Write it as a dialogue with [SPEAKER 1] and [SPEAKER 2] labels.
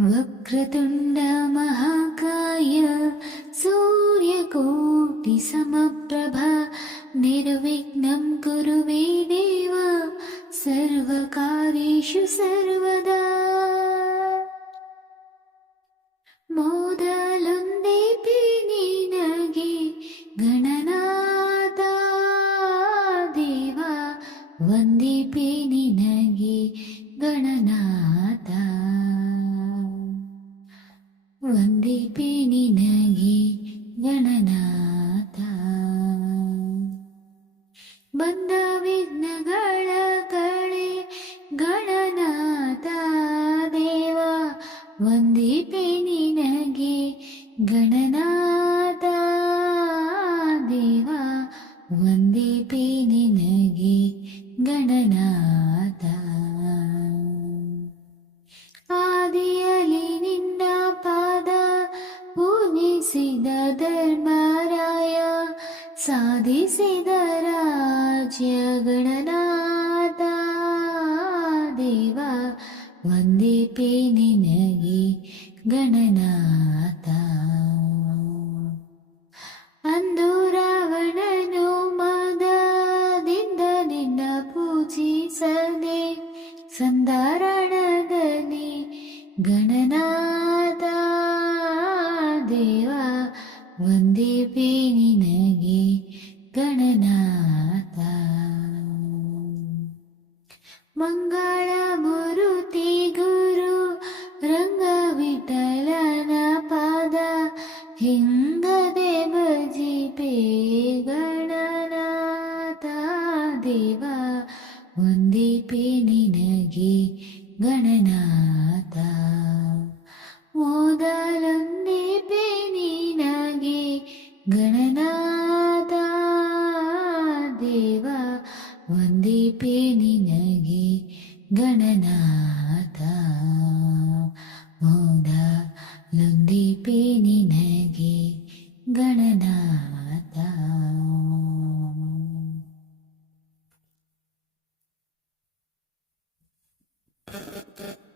[SPEAKER 1] वक्रतुण्डमहाकाय सूर्यकोटिसमप्रभा निर्विघ्नं कुरु मे देव सर्वकारेषु सर्वदा। मोदालन्धेपि निनगे गणनादादेवा वन्देऽपि निनगे गणनात् ಬಂದ ವಿಘ್ನಗಳ ಕಳೆ ಗಣನಾಥ ದೇವ ಒಂದೇ ನಿನಗೆ ಗಣನಾಥ ದೇವ ಒಂದೇ ನಿನಗೆ ಗಣನಾಥ. ಆದಿಯಲಿ ನಿನ್ನ ಪಾದ ಪೂಜಿಸಿದ ಧರ್ಮರಾಯ ಸಾಧಿಸಿದ ರಾಜ್ಯ ಗಣನಾಥ ದೇವ ಒಂದೇ ನಿನಗೆ ಗಣನಾಥ. ಅಂದು ರಾವಣನು ಮದದಿಂದ ನಿನ್ನ ಪೂಜಿಸದೆ ಸಂಧಾರಣದಲ್ಲಿ ಗಣನಾಥ. ದೇವ ಒಂದೇ ನಿನಗೆ ಗಣನಾಥ. ಮಂಗಳ ಗುರುತಿ ಗುರು, ರಂಗ ವಿಠಲನ ಪಾದ, ಹಿಂಗದೆ ಭಜಿಪೆ ಗಣನಾಥ. ದೇವ ಒಂದೇ ನಿನಗೆ ಗಣನಾಥ. ಮೊದಲೊಂದೇ ನಿನಗೆ ಗಣನಾಥ. ಒಂದೀಪೇ ನಿನಗೆ ಗಣನಾಥ ಮೊದಲೊಂದೀಪೇ ನಿನಗೆ ಗಣನಾಥ Thank you.